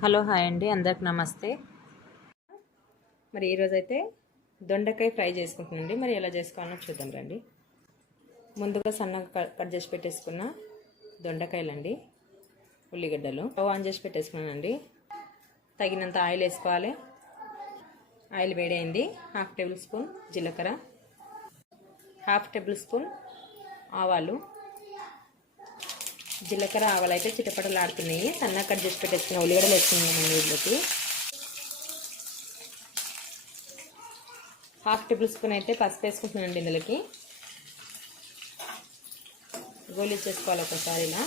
Hello hi అండి, అందరికి నమస్తే. మరి ఈరోజైతే దొండకాయ ఫ్రై చేసుకుంటున్నాండి. మరి ఎలా చేసుకోవాలో చూద్దాం రండి. ముందుగా సన్నగా కట్ చేసి పెట్టేసుకున్న దొండకాయలండి, ఉల్లిగడ్డలు స్టవ్ ఆన్ చేసి పెట్టేసుకున్నానండి. తగినంత ఆయిల్ వేసుకోవాలి. ఆయిల్ వేడైంది. 1/2 టేబుల్ స్పూన్ జీలకర్ర, 1/2 టేబుల్ స్పూన్ ఆవాలు. జీలకర్ర ఆవాలు అయితే చిటపటలు ఆడుతున్నాయి. సన్నగా కట్ చేసి పెట్టేసుకున్న ఉల్లిగడ్డలు వేసుకున్నాము వీటిలోకి. 1/2 టేబుల్ స్పూన్ అయితే పసుపు వేసుకుంటున్నానండి. ఇందులోకి గోలి చేసుకోవాలి ఒకసారి. ఇలా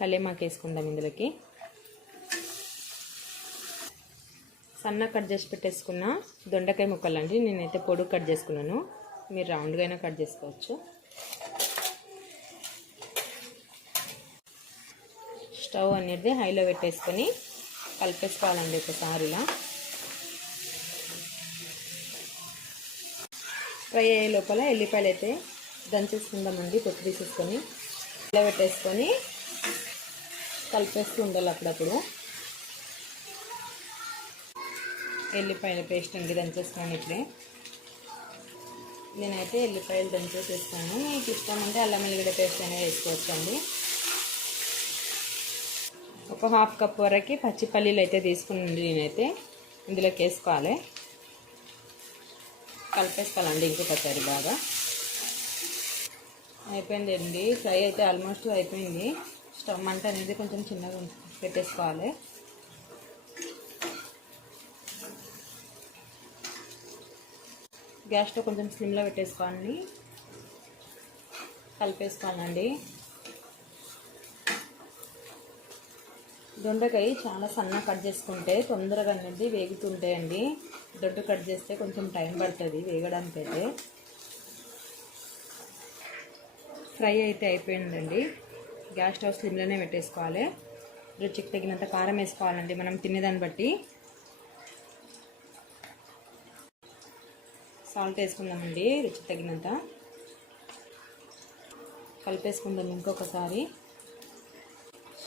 కల్లేమాకు వేసుకుందాం. ఇందులోకి సన్నగా కట్ చేసి పెట్టేసుకున్న దొండకాయ ముక్కలు అండి. నేనైతే పొడుగు కట్ చేసుకున్నాను, మీరు రౌండ్గా అయినా కట్ చేసుకోవచ్చు. స్టవ్ అనేది హైలో పెట్టేసుకొని కలిపేసుకోవాలండి ఒకసారి. ఇలా ఫ్రై అయ్యే లోపల ఎల్లిపాయలు అయితే దంచేసుకుందామండి. పొట్టు తీసేసుకొని హైలో పెట్టేసుకొని కలిపేస్తూ ఉండాలి అప్పుడప్పుడు. ఎల్లిపాయల పేస్ట్ అండి దంచేసుకున్నాను ఇప్పుడే. నేనైతే ఎల్లిపాయలు దంచేసేస్తాను. మీకు ఇష్టం అంటే అల్లం వెల్లిగడ్డ పేస్ట్ అనేది వేసుకోవచ్చు అండి. ఒక 1/2 కప్ వరకు పచ్చి పల్లీలు అయితే తీసుకుని నేనైతే ఇందులోకి వేసుకోవాలి. కలిపేసుకోవాలండి ఇంకొకసారి బాగా. అయిపోయిందండి ఫ్రై అయితే ఆల్మోస్ట్ అయిపోయింది. స్టవ్ మంట అనేది కొంచెం చిన్నగా పెట్టేసుకోవాలి. గ్యాస్లో కొంచెం స్లిమ్లో పెట్టేసుకోవాలి. కలిపేసుకోవాలండి. దొండకాయ చాలా సన్నగా కట్ చేసుకుంటే తొందరగా అనేది వేగుతుంటాయండి. దొడ్డు కట్ చేస్తే కొంచెం టైం పడుతుంది వేగడానికి. అయితే ఫ్రై అయితే అయిపోయిందండి. గ్యాస్ స్టవ్ స్లిమ్లోనే పెట్టేసుకోవాలి. రుచికి తగినంత కారం వేసుకోవాలండి మనం తినేదాన్ని బట్టి. సాల్ట్ వేసుకుందామండి రుచికి తగినంత. కలిపేసుకుందాం ఇంకొకసారి.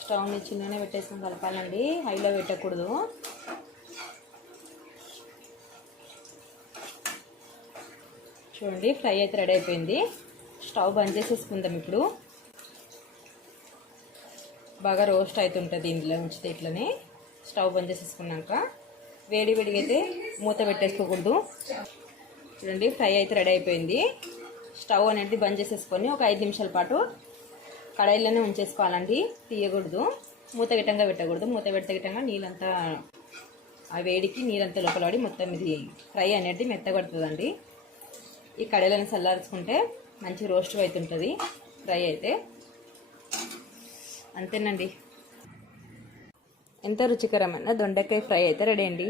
స్టవ్ని చిన్ననే పెట్టేసుకొని కలపాలండి, హైలో పెట్టకూడదు. చూడండి ఫ్రై అయితే రెడీ అయిపోయింది. స్టవ్ బంద్ చేసేసుకుందాం ఇప్పుడు. బాగా రోస్ట్ అవుతుంటుంది ఇందులో ఉంచితే ఇట్లనే. స్టవ్ బంద్ చేసేసుకున్నాక వేడిగా అయితే మూత పెట్టేసుకోకూడదు. చూడండి ఫ్రై అయితే రెడీ అయిపోయింది. స్టవ్ అనేది బంద్ చేసేసుకొని ఒక 5 నిమిషాల పాటు కడాయిలోనే ఉంచేసుకోవాలండి, తీయకూడదు. మూత గిట్టంగా పెట్టకూడదు. మూత పెడితే గిట్టంగా నీళ్ళంతా ఆ వేడికి నీళ్ళంతా లోపల పడి మొత్తం ఇది ఫ్రై అనేది మెత్తగడుతుందండి. ఈ కడాయిలను చల్లార్చుకుంటే మంచి రోస్ట్ అవుతుంటుంది ఫ్రై అయితే. అంతేనండి, ఎంతో రుచికరమైన దొండకాయ ఫ్రై అయితే రెడీ అండి.